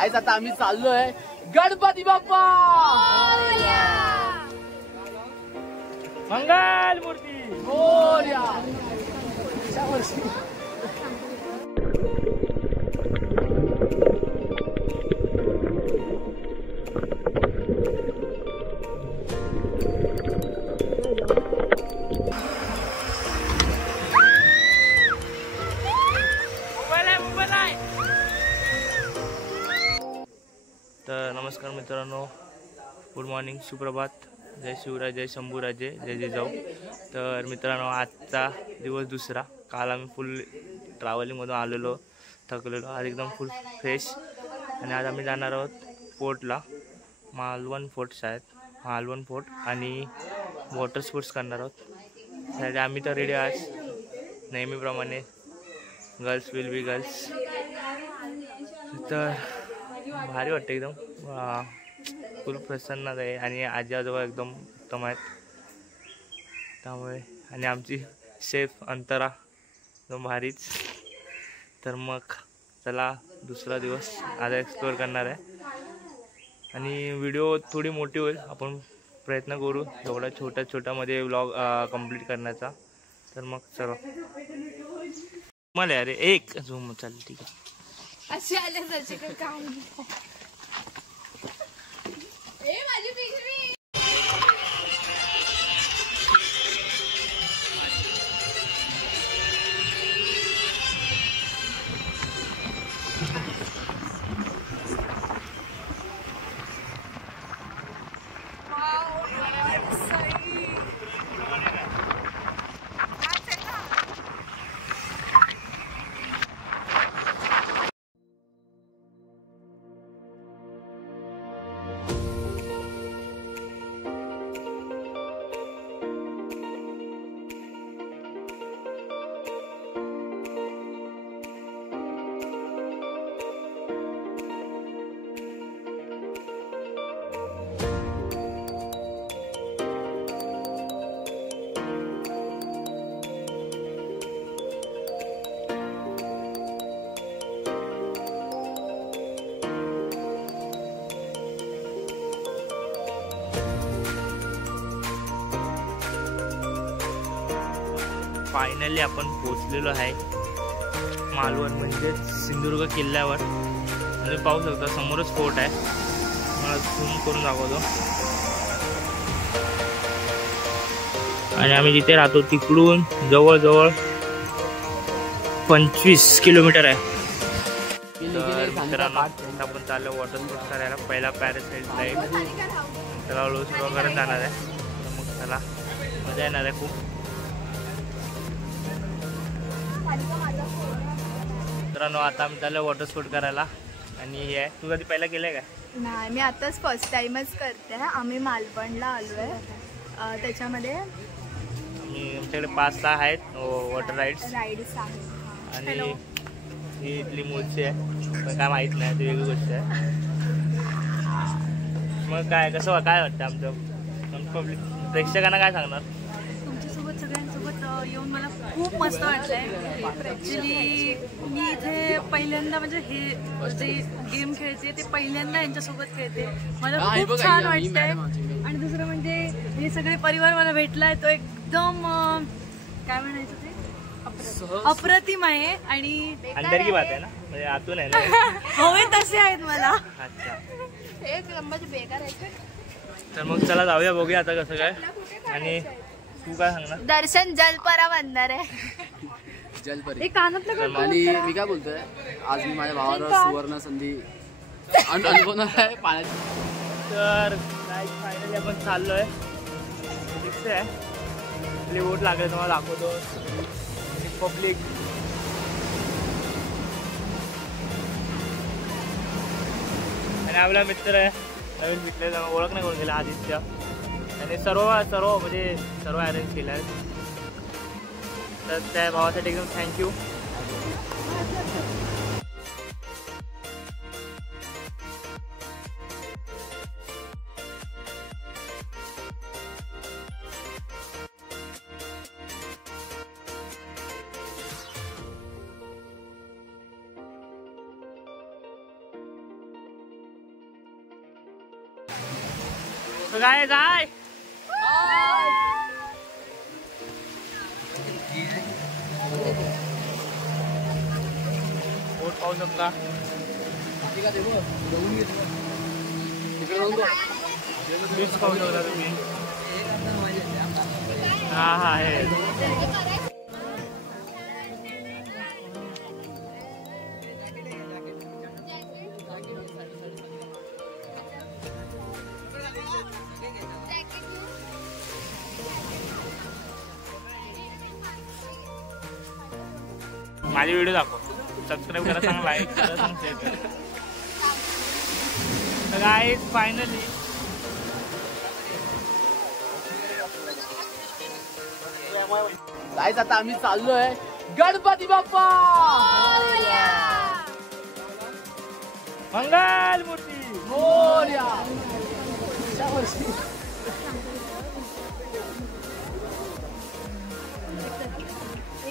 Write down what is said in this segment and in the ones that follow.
गाईस आता आम्ही चाललोय गणपती बाप्पा मंगल मूर्ती मोरया. तर नमस्कार मित्रांनो, गुड मॉर्निंग, सुप्रभात, जय शिवराय, जय शंभूराजे, जय जिजाऊ. तर मित्रांनो, आजचा दिवस दुसरा. काल आम्ही फुल ट्रॅव्हलिंगमधून आलेलो, थकलेलो. आज एकदम फुल फ्रेश. आणि आज आम्ही जाणार आहोत फोर्टला, मालवण फोर्ट, शाळेत मालवण फोर्ट, आणि वॉटर स्पोर्ट्स करणार आहोत. त्यासाठी आम्ही तर रेडी आज नेहमीप्रमाणे. Girls will be girls. तर भारी वाटतं एकदम, फुल प्रसन्नता आहे. आणि आजी आजोबा एकदम उत्तम आहेत त्यामुळे. आणि आमची शेफ अंतरा एकदम भारीच. तर मग चला, दुसरा दिवस आज एक्सप्लोअर करणार आहे. आणि व्हिडिओ थोडी मोठी होईल, आपण प्रयत्न करू एवढ्या छोट्यामध्ये व्लॉग कंप्लीट करण्याचा. तर मग चला, मला अरे एक झूम चालेल, ठीक आहे. अशी आल्यासारखी काम माझी पिशवी. फायनली आपण पोचलेलो आहे मालवण, म्हणजे सिंधुदुर्ग किल्ल्यावर. आणि पाहू शकता समोरच फोर्ट आहे. मला झूम करून दाखवतो. आणि आम्ही जिथे राहतो तिकडून जवळजवळ 25 किलोमीटर आहे. तर मित्रांनो, आपण चाललो वॉटर स्पोर्ट्स करायला. पहिला पॅरासाइड राईड, त्याला हळूहळू सुरुवात करत जाणार आहे. तर मग त्याला मजा येणार आहे खूप. मित्रांनो, आता आम्ही चाललो वॉटर स्पोर्ट करायला. आणि हे आहे, तू कधी पहिला केलंय का? नाही, मी आताच फर्स्ट टाइमच करते. आम्ही मालवणला आलोय. त्याच्यामध्ये आमच्याकडे 5-6 आहेत वॉटर राईड्स आहेत. आणि ही इथली मूळची आहे, पण काय माहित नाही, ती वेगळी गोष्ट आहे. मग काय, कसं काय वाटतं आमचं पब्लिक, प्रेक्षकांना काय सांगणार? तुमच्यासोबत सगळ्यांसोबत येऊन मला खूप मस्त वाटलंय. ॲक्च्युली मी इथे पहिल्यांदा, म्हणजे हे जे गेम खेळते ते पहिल्यांदा यांच्यासोबत खेळते. मला खूप छान वाटतंय. आणि दुसरं म्हणजे हे सगळे परिवार मला भेटलाय, तो एकदम काय म्हणायचं ते अप्रतिम आहे. आणि अंदर की बात आहे ना, म्हणजे आतून आहे ना. हवे तसे आहेत मला. अच्छा, एक नंबर बेकार आहे. तर मग चला जाऊया, बघूया आता कसं काय. आणि तू काय सांगणार? दर्शन जलपरा बनणार आहे. जलपरी. एक कानातलं आणि मी काय बोलतोय, आज मी माझ्या भावाला सुवर्ण संधी अनुभवणार आहे पाण्यात. तर फायनली आपण चाललोय. फिक्स आहे, आपली बोट लागेल, तुम्हाला दाखवतो. पब्लिक आणि आपला मित्र आहे, नवीन मित्र, ओळख नाही करून गेला, आदित्य. आणि सर्व अरेंज केलं आहे. तर त्या भावासाठी एकदम थँक्यू. काय जाय बोट पाहू शकता. बीच पाहू शकता तुम्ही. हा हा आहे. माझे व्हिडिओ दाखव. सबस्क्राईब करा, सांग, लाईक करा, सांग, शेअर करा. तर गाईज फायनली गाईज आता आम्ही चाललोय गणपती बाप्पा मंगल मूर्ती मोरया.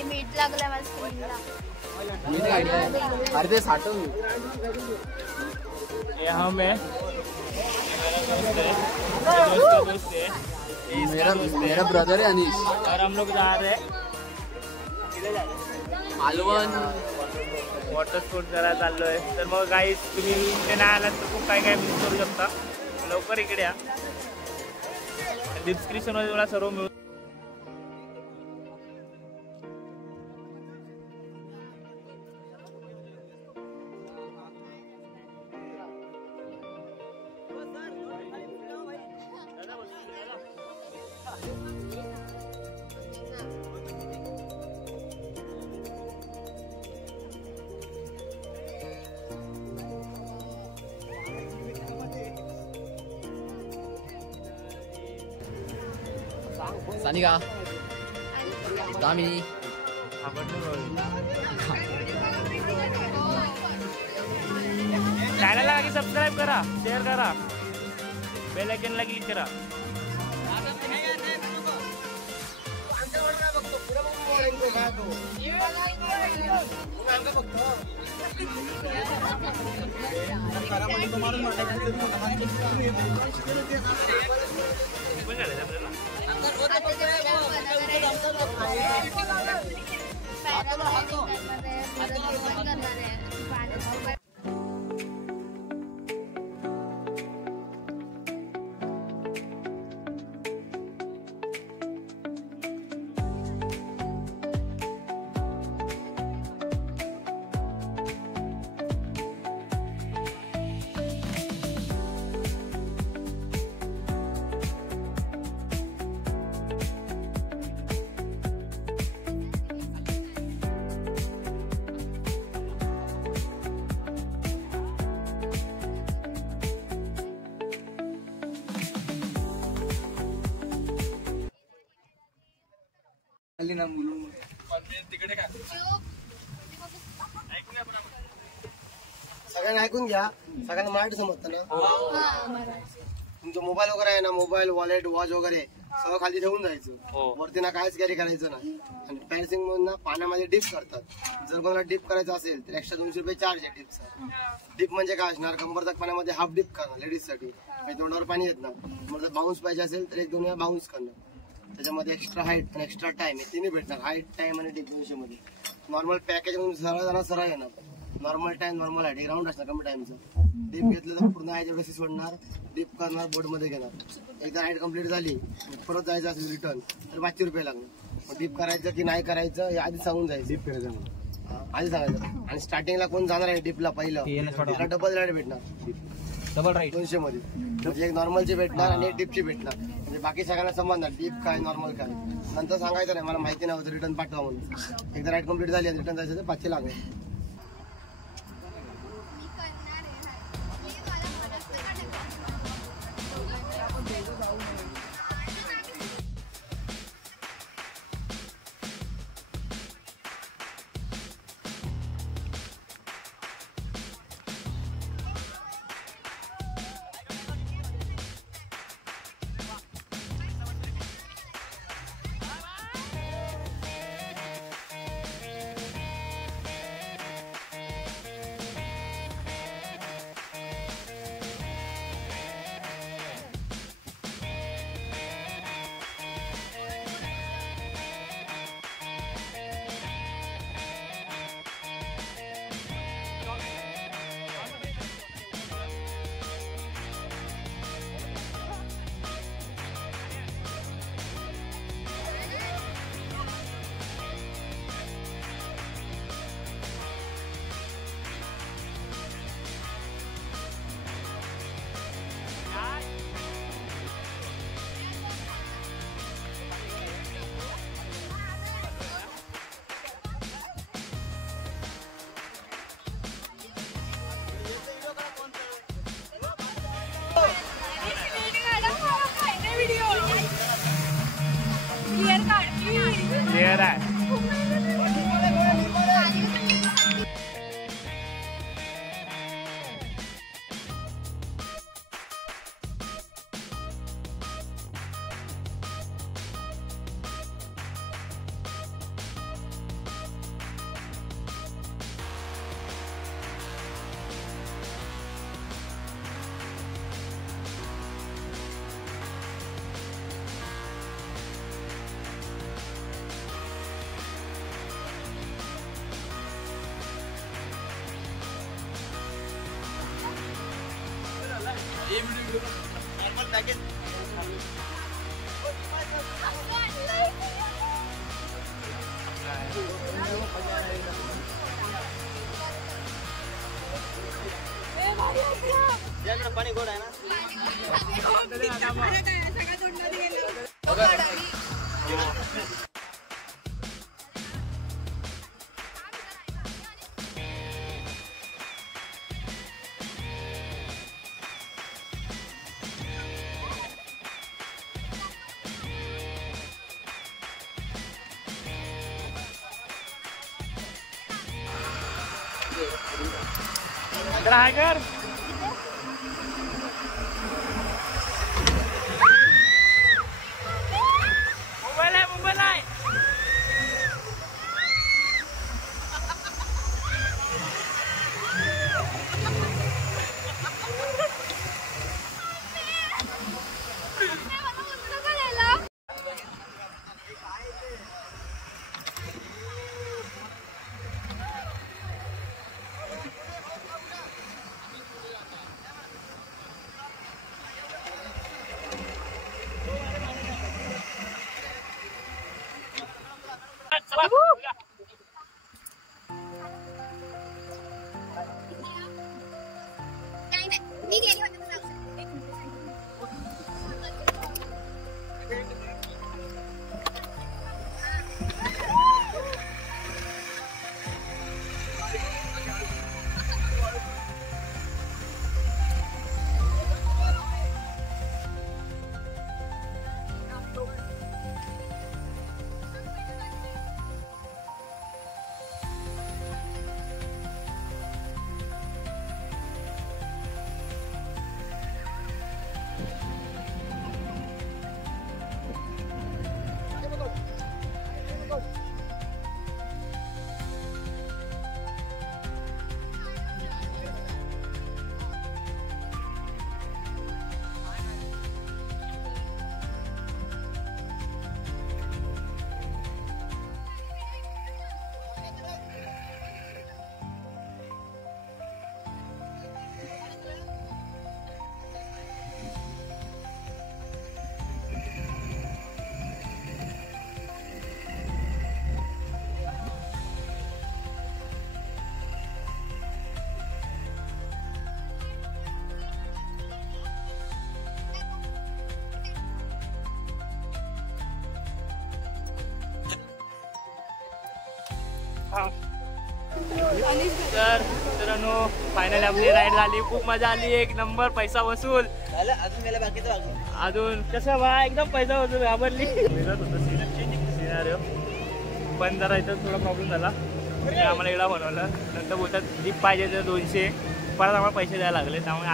मीठ लागलं माझ्या स्क्रीनला. अरे ते साठवून यहाँ में मेरा ब्रदर है अनीश और हम लोग जा रहे हैं मालवण वॉटर स्पोर्ट करायला चाललोय. तर मग गाईज तुम्ही इथे नाही आलात तर खूप काय काय मिस करू शकता. लवकर इकडे या. डिस्क्रिप्शनमध्ये तुम्हाला सर्व मिळून. सानिका दामिनी चॅनलला आधी सबस्क्राईब करा, शेअर करा, बेल आयकॉनला क्लिक करा. सगळ्यांना ऐकून घ्या. सगळ्यांना मराठी समजतं ना. तुमचा मोबाईल वगैरे आहे ना, मोबाईल वॉलेट वॉच वगैरे सगळं खाली ठेवून जायचं. वरती ना काहीच कॅरी करायचं नाही. आणि पॅन्सिंग मधून ना पाण्यामध्ये डिप करतात. जर कोणाला डिप करायचं असेल तर एक्स्ट्रा 200 रुपये चार्ज आहे डिपचा. डिप म्हणजे काय असणार, कंबर तक पाण्यामध्ये हाफ डिप करणं लेडीज साठी. तोंडावर पाणी येत ना, मग जर बाउन्स पाहिजे असेल तर 1-2 वेळा बाउन्स करणं. त्याच्यामध्ये एक्स्ट्रा हाईट आणि एक्स्ट्रा टाइम हे तिन्ही भेटणार. हाईट, टाइम आणि डिप 200 मध्ये. नॉर्मल पॅकेज म्हणून सरळ जाणार, सरळ येणार. Normal time normal height, ground असणार कमी टाइमचा. डिप घेतलं तर पूर्ण हाईट एवढं सोडणार, डिप करणार, बोर्ड मध्ये घेणार. एकदा हाईट कम्प्लीट झाली परत जायचं असेल रिटर्न तर 500 रुपये लागणार. डिप करायचं की नाही करायचं हे आधी सांगून जायचं. डिप करायचं आधी सांगायचं. आणि स्टार्टिंगला कोण जाणार आहे डिपला पहिलं त्याला डबल राईड भेटणार. डबल राईड 200 मध्ये. म्हणजे एक नॉर्मलची भेटणार आणि एक डिपची भेटणार. म्हणजे बाकी सगळ्यांना समजणार डिप काय नॉर्मल काय. नंतर सांगायचं नाही मला माहिती नव्हतं रिटर्न पाठवा म्हणून. एकदा राईड कम्प्लीट झाली रिटर्न जायचं तर 500 लागेल. प्लेयर आहे. पाणी गोड आहे ना. ड्रायगर मोबाईल आहे. तर मित्रांनो फायनली आपली राईड झाली. खूप मजा आली. एक नंबर. पैसा वसूल. अजून कसं बा एकदम पैसा वसूल. घाबरली सिनारिओ पण जरा इथं थोडा प्रॉब्लेम झाला. आम्हाला इकडा बनवलं. नंतर बोलतात जीप पाहिजे तर 200 परत आम्हाला पैसे द्यायला लागले. त्यामुळे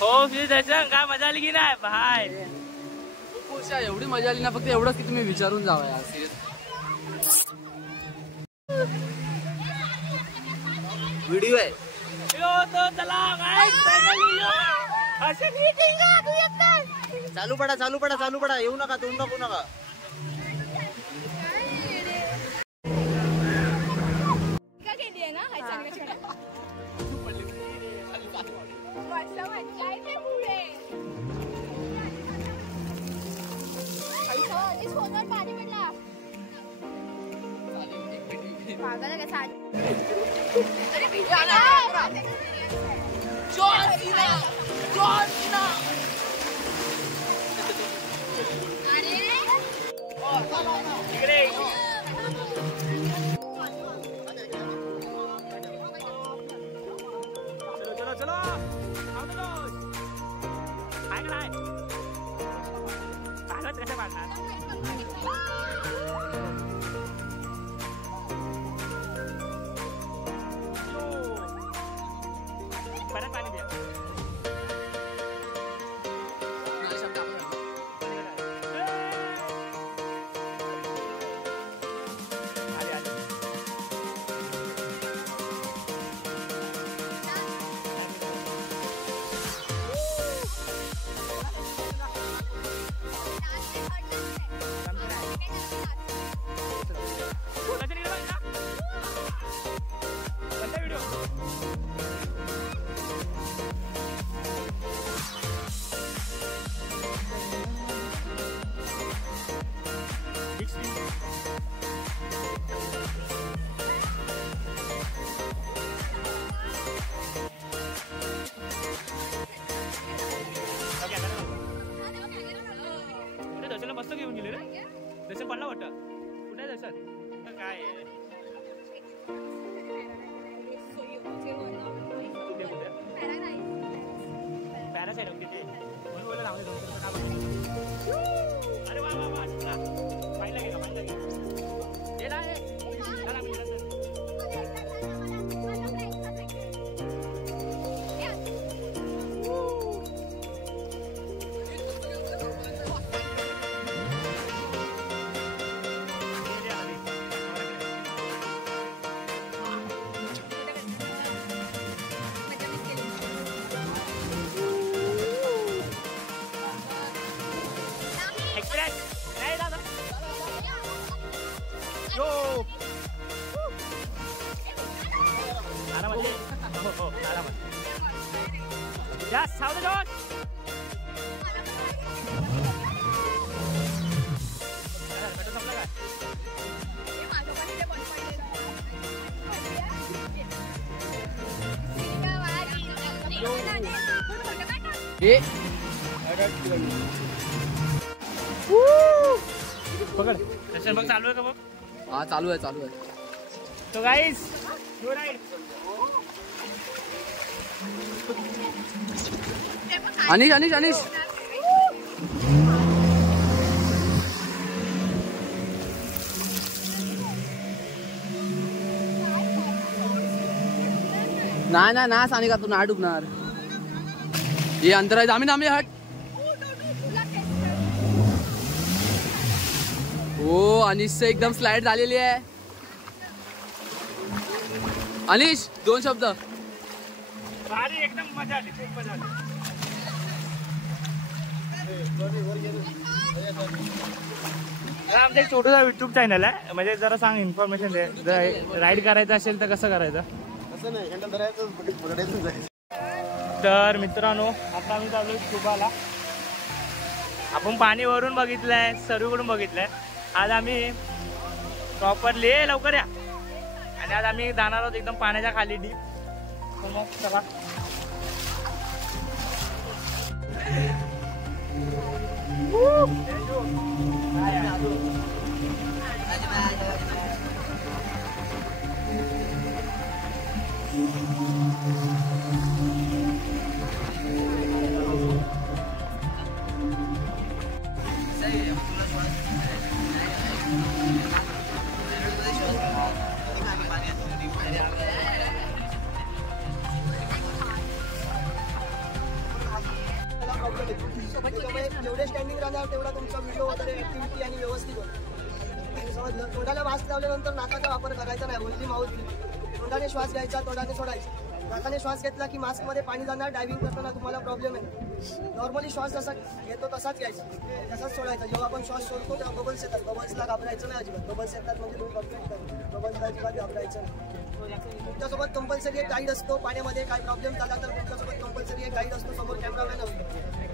हो दर्शन काय मजा आली की नाही भाई. एवढी मजा आली ना. फक्त एवढंच की तुम्ही विचारून जावा यार. सिरियस व्हिडिओ आहे. चालू पडा चालू पडा चालू पडा. येऊ नका तोंड नको नका. चलो चलो चलो. पकड सेशन बघ चालू आहे का बघ. हा चालू आहे तो गाईस अनिश अनिश अनिश नाही नाही ना सानिका तू नाही डुबणार. हे अंतर आहे. आम्ही नामे हट. हो अनिश एकदम स्लाइड झालेली आहे. अनिश 2 शब्द. एकदम मजा आली, खूप मजा आली. आमचं एक छोटंसं युट्यूब चॅनल आहे, म्हणजे जरा सांग इन्फॉर्मेशन दे. जर राईड करायचं असेल तर कसं करायचं? तर मित्रांनो आता आम्ही चालू स्कुबाला. आपण पाणी वरून बघितलंय, सर्वीकडून बघितलंय. आज आम्ही प्रॉपरली लवकर या. आणि आज आम्ही जाणार आहोत एकदम पाण्याच्या खाली डीप. मग चला जेवढे स्टँडिंग राहणार तेवढा तुमचा व्हिडिओ वगैरे ऍक्टिव्हिटी आणि व्यवस्थित होईल. समजलं. तोंडाला मास्क लावल्यानंतर नाकाचा वापर करायचा नाही. Only mouth. तोंडाने श्वास घ्यायचा, तोंडाने सोडायचा. नाकाने श्वास घेतला की मास्कमध्ये पाणी जाणार. डायव्हिंग करताना तुम्हाला प्रॉब्लेम आहे. नॉर्मली श्वास जसा घेतो तसाच घ्यायचा, तसाच सोडायचा. जेव्हा आपण श्वास सोडतो तेव्हा बबल्स येतात. बबल्सला घाबरायचं नाही अजिबात. बबल्स येतात म्हणजे तुम्ही कंप्लीट करा. बबल्सला अजिबात घाबरायचं नाही. तुमच्यासोबत कंपल्सरी एक गाईड असतो. पाण्यामध्ये काय प्रॉब्लेम झाला तर तुमच्यासोबत कंपल्सरी एक गाईड असतो. समोर कॅमेरामॅन असतो.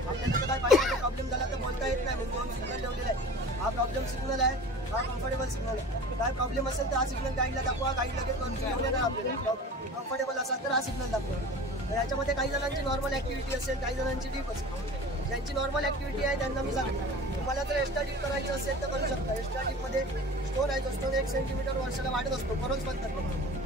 आपल्याला तर काय पाण्यामध्ये प्रॉब्लेम झाला तर बोलता येत नाही. म्हणून 2 सिग्नल ठेवलेला आहे. हा प्रॉब्लेम सिग्नल आहे, हा कम्फर्टेबल सिग्नल आहे. काय प्रॉब्लेम असेल तर हा सिग्नल गाईडला दाखवा. गाईड लगेच वरती घेऊन येणार. आपल्याला कम्फर्टेबल असेल तर हा सिग्नल दाखवा. याच्यामध्ये काही जणांची नॉर्मल ऍक्टिव्हिटी असेल, काही जणांची डीप असेल. ज्यांची नॉर्मल ऍक्टिव्हिटी आहे त्यांना मी सांगतो, तुम्हाला जर एक्स्ट्रा डीप करायचं असेल तर करू शकता. एक्स्ट्रा डीपमध्ये स्टोन आहे. तो स्टोन 1 सेंटीमीटर वर्षाला वाढत असतो. फरोज म्हणतात.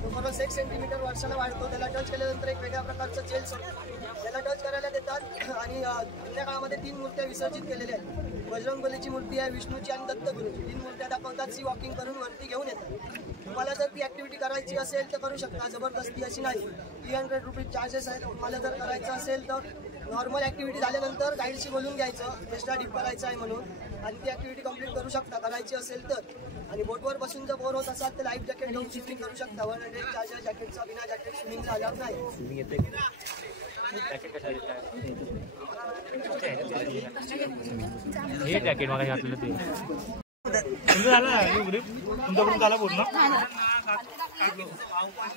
तो फरोज 1 सेंटीमीटर वर्षाला वाढतो. त्याला टच केल्यानंतर एक वेगळ्या प्रकारचं जेल सोडतो. त्याला टच करायला देतात. आणि जुन्या काळामध्ये 3 मूर्त्या विसर्जित केलेल्या आहेत. बजरंगबलीची मूर्ती आहे, विष्णूची आणि दत्तगुरूची. 3 मूर्त्या दाखवतात. सी वॉकिंग करून वरती घेऊन येतात. तुम्हाला जर ती ऍक्टिव्हिटी करायची असेल तर करू शकता. जबरदस्ती अशी नाही. 300 रुपीज चार्जेस आहेत. तुम्हाला जर करायचं असेल तर नॉर्मल ऍक्टिव्हिटी झाल्यानंतर गाईडशी बोलून घ्यायचं एक्स्ट्रा डीप करायचं आहे म्हणून, आणि ती ऍक्टिव्हिटी कंप्लीट करू शकता करायची असेल तर. आणि बोटवर बसून जर बोर होत असाल तर लाईफ जॅकेट घेऊन स्विमिंग करू शकता. 100 चार्जर जॅकेटचा बिना जॅकेट स्विमिंगला अलाउड नाही. हे जॅकेट मला घातलेलं ते तुमचं झालं ना ग्रीप तुमच्याकडून झाला पूर्ण.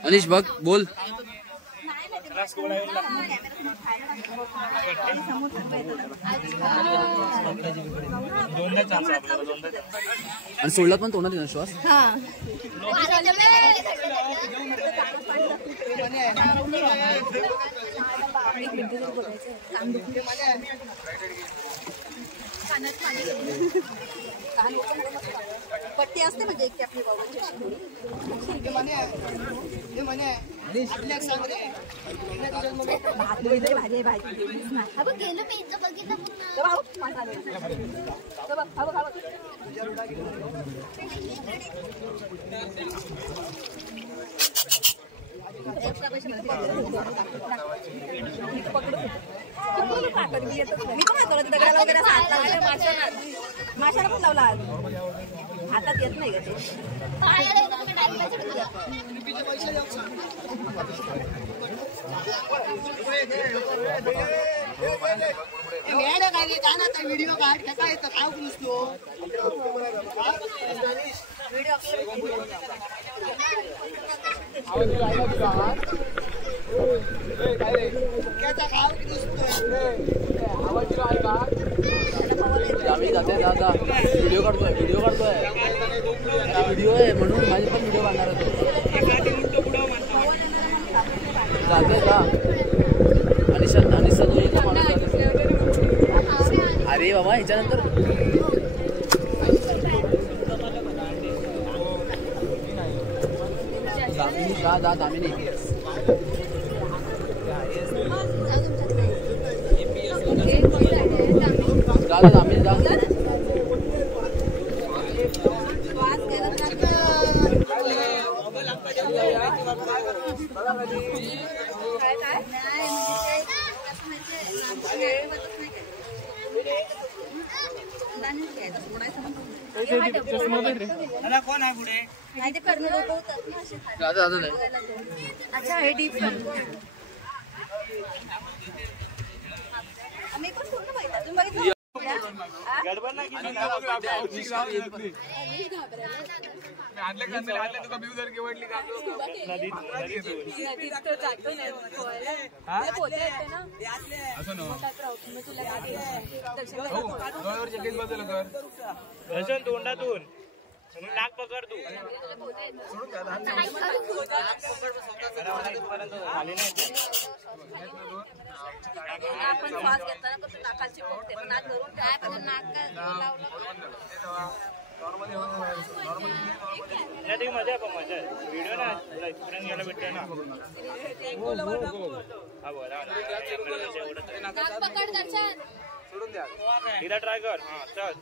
अनिश बघ बोल. आणि सोडला पण तोंडात ना श्वास. पट्टी असते म्हणजे एक आपली बाबांची अशी थोडी. भाजी आहे भाजी. अगं गेलो मी इथं बघितलं दगडाला वगैरे माशाला पण लावला आज. हातात येत नाही का ते. व्हिडिओ काढ काय येतं काय नुसतो व्हिडिओ काढतोय व्हिडिओ आहे म्हणून माझी पण व्हिडिओ काढणार होतो. जाते का अनिशा दोन्हीचा माणूस. अरे बाबा ह्याच्यानंतर जा दामिनी जा. कोण आहे पुढे नाही ते करणं लोक होतात. अच्छा हे डीप आम्ही पण पूर्ण बघितलं. तुम्ही बघितलं तोंडातून नाक पकड तू. आपण श्वास घेताना कसं नाकाची पोगते पण नाक धरून काय पण नाक मजा पण मजा व्हिडिओ ना तुला एक्सपिरियन्स घ्यायला भेटते ना. तिला ट्राय कर. हा चल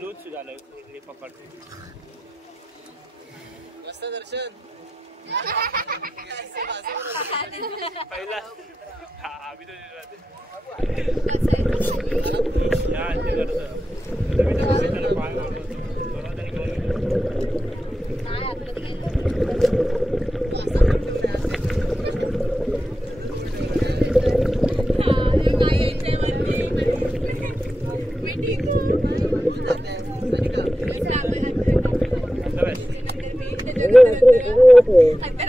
लूज झालं पकड. दर्शन पहिला अभी तो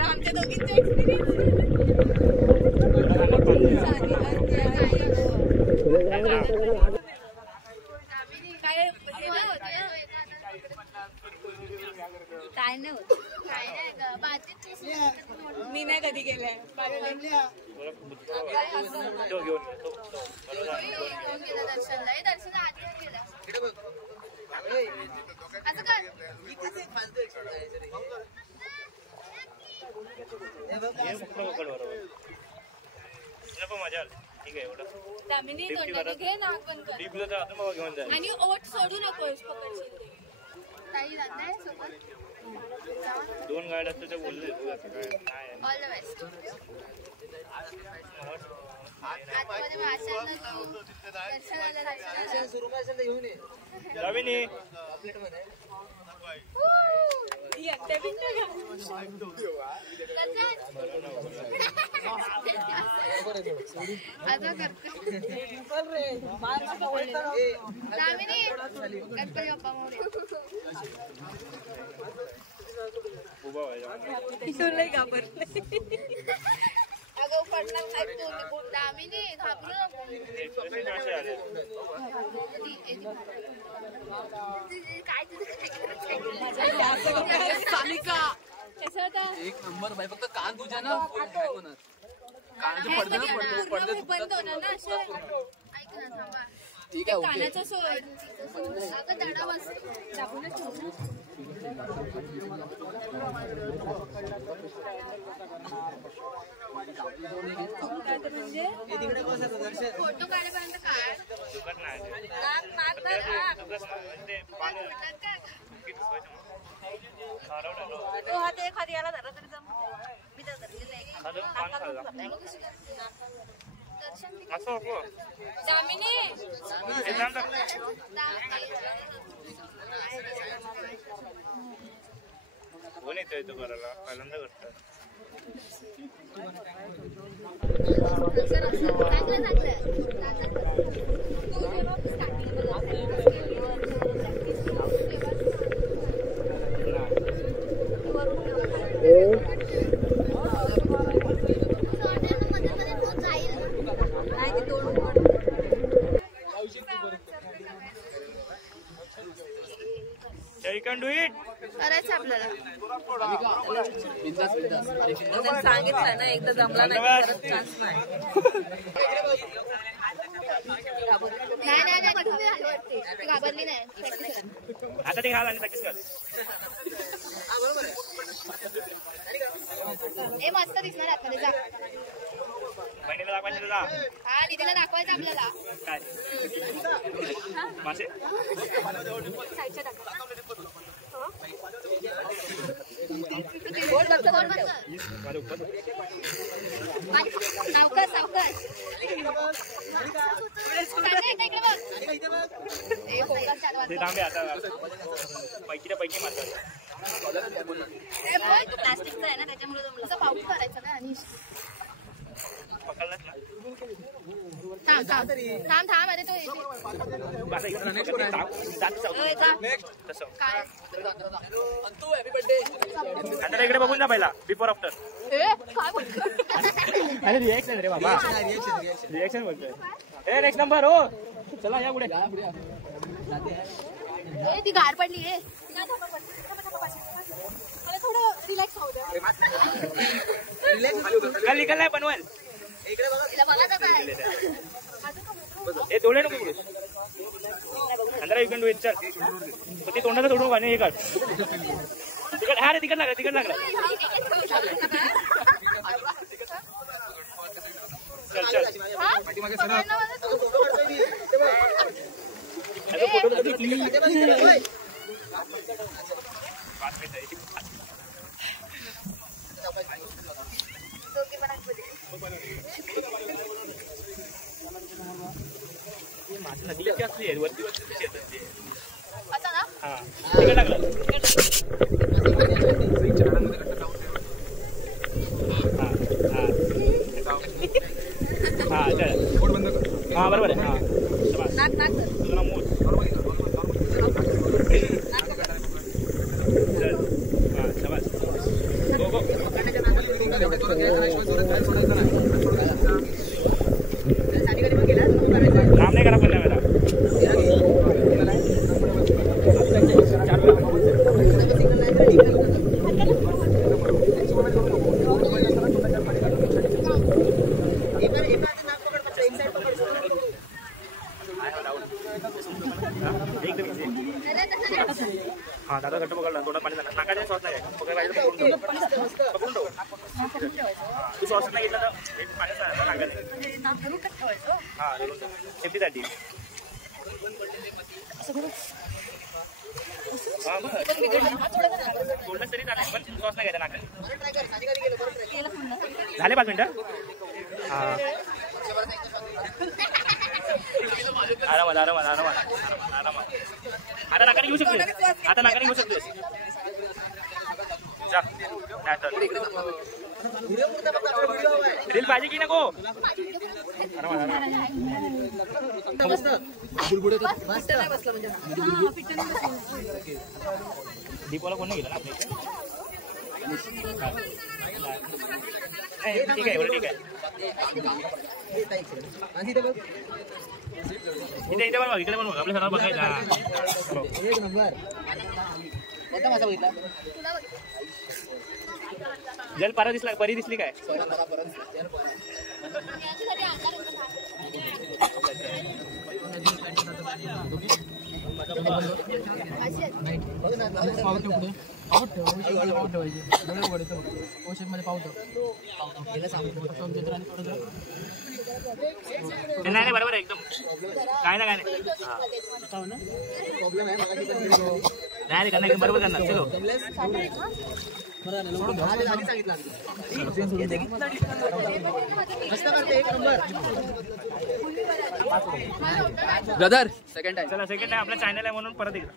आमच्या दोघींचे एक्सपिरियन्स काय नाही होत. मी नाही कधी गेले. मजा ठीक आहे एवढं. आणि ओट सोडू नकोस पकडशील. दोन गाड्या असतं ते बोलले ऑल द बेस्ट. अगं पडणार काय तू दामिनी घाबरू नको. एक नंबर बाई फक्त कान तुझ्या ना काय होणार. कानाचे पडदे ना पडदे बंद होणार ना असे. ऐक ना थांबा. ठीक आहे ओके. कानाचा सोड अगं दडा बस दाबूनच ठेव ना. म्हणजे फोटो काढेपर्यंत काय हा ते एखादी याला धरलं तरी जम मी तर धरलेलं आहे. दामिनी कोण येतोय तो करायला पहिल्यांदा करतात. You can do it. करायचं आपल्याला. सांगितलं ना एकदा जमला नाही परत चान्स नाही. नाही घाबरली नाही. आता ते घाल आणि प्रॅक्टिस कर. ए मस्त दिसणार आतमध्ये जा. बहिणीला दाखवायचं तुला. हा दीदीला दाखवायचं आपल्याला. काय मासे सावकाश सावकाश. ते थांबे आता पैकी पैकी मारतात. प्लास्टिकचं आहे ना त्याच्यामुळे जमलं. पाऊस करायचं ना आणि पकडलाच ना. थांब थांब थांब थांब अरे तो काय आता इकडे बघून जा पहिला बिफोर आफ्टर. अरे रिएक्शन रे बाबा रिएक्शन बोलतोय. ए नेक्स्ट नंबर हो चला या पुढे. ती गार पडली आहे. थोडं रिलॅक्स होऊ दे. कल निकलना है बनवाल. हे तोडले नको पुढे अंदर यू कॅन डू इट. चल ते तोंडाला सोडून गाणे हे काढ. तिकड हा रे तिकड लागला तिकड लागला. चल चल नदीला असली आहे वरती वरती आता ना हा तिकड लागला. हा चल हा बरोबर आहे. हा नाक नाक तुला मोठ चल हा शाबास गो गो. काम नाही करा पण मला हा दादा घट्ट पकडला थोडा पाणी झाला. नाकाच्या सॉस नाही पकडायचं पकडून ठेव. तू सॉस नाही घेतला तर पाण्याचा लागत हा सेफ्टीसाठी. सोडलं तरी चालेल पण सॉस नाही घ्यायचा नाकात. झाले 5 मिनिटं. हा आरामात आरामात आरामात आरामात. आता नाकाने घेऊ शकते. आता नाकाने घेऊ शकतेस. रील पाहिजे की नको. दीपाला कोण नाही गेला ना आपल्या इथे. ठीक आहे एवढं ठीक आहे. इथे इथे बनवा इकडे बनवा आपल्या सगळं बघायचा. जल परा दिसला, परी दिसली काय? नाही बरोबर आहे एकदम. काय ना नाही करणार बरोबर करणार. चलो ब्रदर सेकंड टाइम. चला सेकंड टाइम आपला चॅनल आहे म्हणून परत एकदा.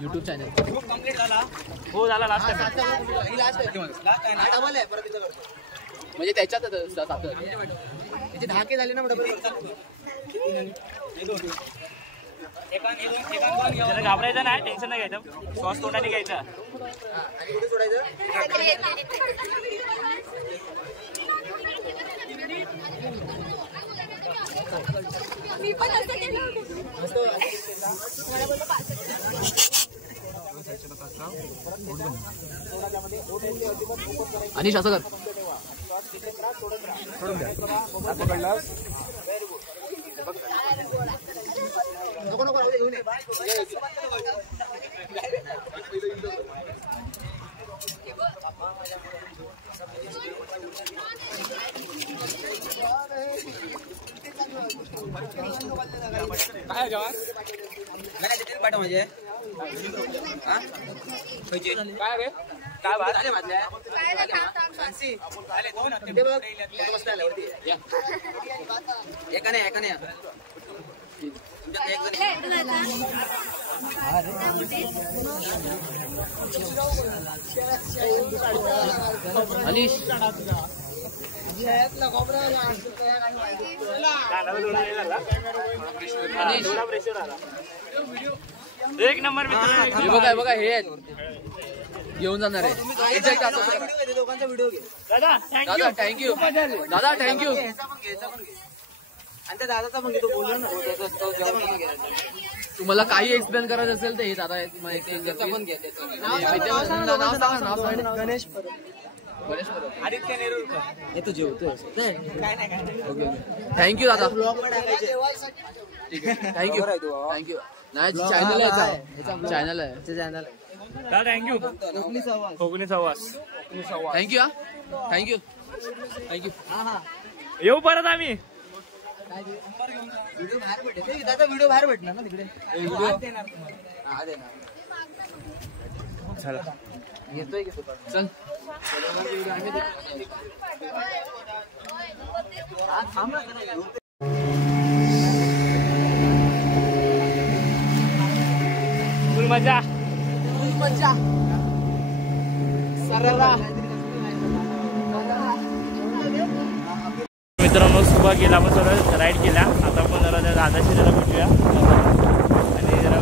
यूट्यूब चॅनल हो झाला लास्ट टाइम. म्हणजे त्याच्यात त्याचे 10K झाले ना त्याला घाबरायचं नाही, टेन्शन नाही घ्यायचं, श्वास तोंडाने घ्यायचा. मी पण असं केलं. आणि असं कर. काय जवान पाठव म्हणजे काय रे काय बात आले माझल्या आले दोन हप्ते बसले आल्यावरती एका नाही अनिश एक नंबर मित्र. बघा हे आहेत घेऊन जाणार आहे. दादा थँक्यू. दादा थँक्यू. आणि त्या दादाचा पण घेतो बोललो ना. तुम्हाला काही एक्सप्लेन करायचं असेल तर हे दादा गणेश आदित्य नेरुरकर. हे तू जेवतोय थँक्यू दादा. ठीक आहे थँक्यू. नाही चॅनल आहे दादा थँक्यू. कोकणी सहवास. Thank you thank you. येऊ परत आम्ही. व्हिडिओ बाहेर भेटणार ना तिकडे. चला येतोय की चल. फुल मजा. मित्रांनो सुबह गेला, आपण सगळं राईड केला. आता आपण जरा दादाशी जरा भेटूया आणि जरा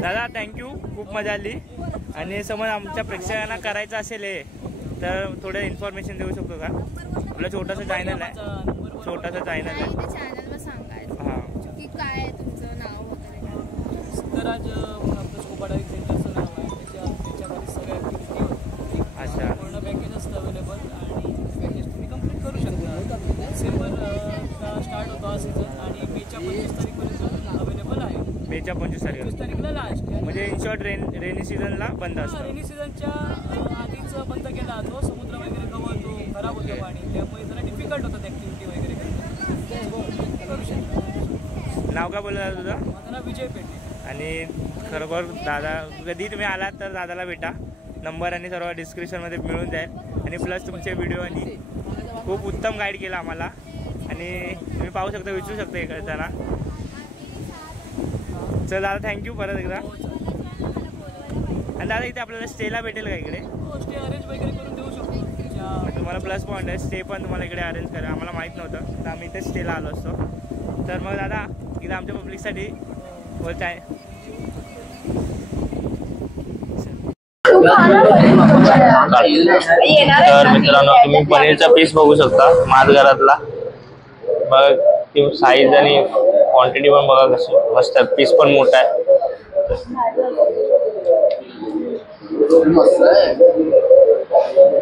दादा थँक्यू. खूप मजा आली. आणि समज आमच्या प्रेक्षकांना करायचं असेल हे तर थोडं इन्फॉर्मेशन देऊ शकतो का? आपलं छोटंसं चॅनल आहे. चॅनलवर सांगायचं हां की काय आहे तुमचं नाव वगैरे. सिद्धराज आपलं स्कूबा डायव्हिंग सेंटरचं नाव आहे. त्याच्यामध्ये सगळ्या ॲक्टिव्हिटी होती. अच्छा. पूर्ण पॅकेज असतं अवेलेबल आणि पॅकेज तुम्ही कंप्लीट करू शकता. डिसेंबरचा स्टार्ट होतो हा सीझन आणि मेच्या 25 तारीखपर्यंत अवेलेबल आहे. मेच्या 25 तारीखला लास्ट. म्हणजे इन शॉर्ट रेनी सीझनला बंद असतं. रेनी सीझनच्या आधीच बंद केला तो. समुद्र वगैरे गवतो, खराब होतं पाणी, त्यामुळे जरा डिफिकल्ट होतात ॲक्टिव्हिटी वगैरे करू शकता. नाव काय बोलला तुझं? माझं नाव विजय पेटे. आणि खरोखर दादा कधी तुम्ही आलात तर दादाला भेटा. नंबर आणि सर्व डिस्क्रिप्शनमध्ये मिळून जाईल. आणि प्लस तुमचे व्हिडिओ आणि खूप उत्तम गाईड केला आम्हाला. आणि तुम्ही पाहू शकता, विचारू शकता एखाद्याला. चल दादा थँक्यू परत एकदा. आणि दादा इथे आपल्याला स्टेला भेटेल का इकडे? स्टे अरेंज वगैरे करून देऊ शकतो. तुम्हाला प्लस पॉईंट आहे, स्टे पण तुम्हाला इकडे अरेंज करा. आम्हाला माहीत नव्हतं तर आम्ही इथे स्टेला आलो असतो. तर मग दादा इथं आमच्या पब्लिकसाठी बोलत आहे. तर मित्रांनो तुम्ही पनीरचा पीस बघू शकता माझ घरातला. मग साईज आणि क्वांटिटी पण बघा कशी मस्त आहे, पीस पण मोठा आहे.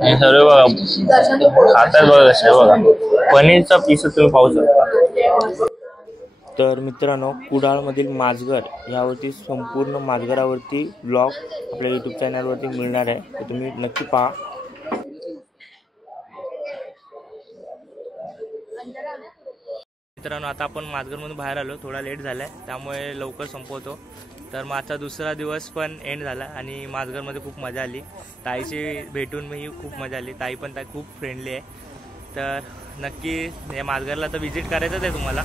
हे सर्व बघा खातात बघा कसे बघा, पनीरचा पीस तुम्ही पाहू शकता. तर मित्रांनो, कुडाळमधील माजगर यावरती संपूर्ण माजगरावरती ब्लॉग आपल्या यूट्यूब चॅनलवरती मिळणार आहे, तर तुम्ही नक्की पहा. मित्रांनो, आता आपण माजगरमधून बाहेर आलो, थोडा लेट झाला आहे त्यामुळे लवकर संपवतो. तर माझा दुसरा दिवस पण एंड झाला आणि माजगरमध्ये खूप मजा आली. ताईशी भेटून मी खूप मजा आली, ताई पण खूप फ्रेंडली आहे. तर नक्की या माजगरला तर व्हिजिट करायचंच आहे तुम्हाला.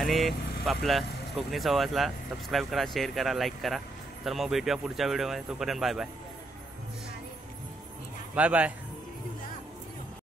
आणि आपला कोकणी सहवासला सबस्क्राईब करा, शेअर करा, लाईक करा. तर मग भेटूया पुढच्या व्हिडिओमध्ये. तोपर्यंत बाय बाय. Bye bye.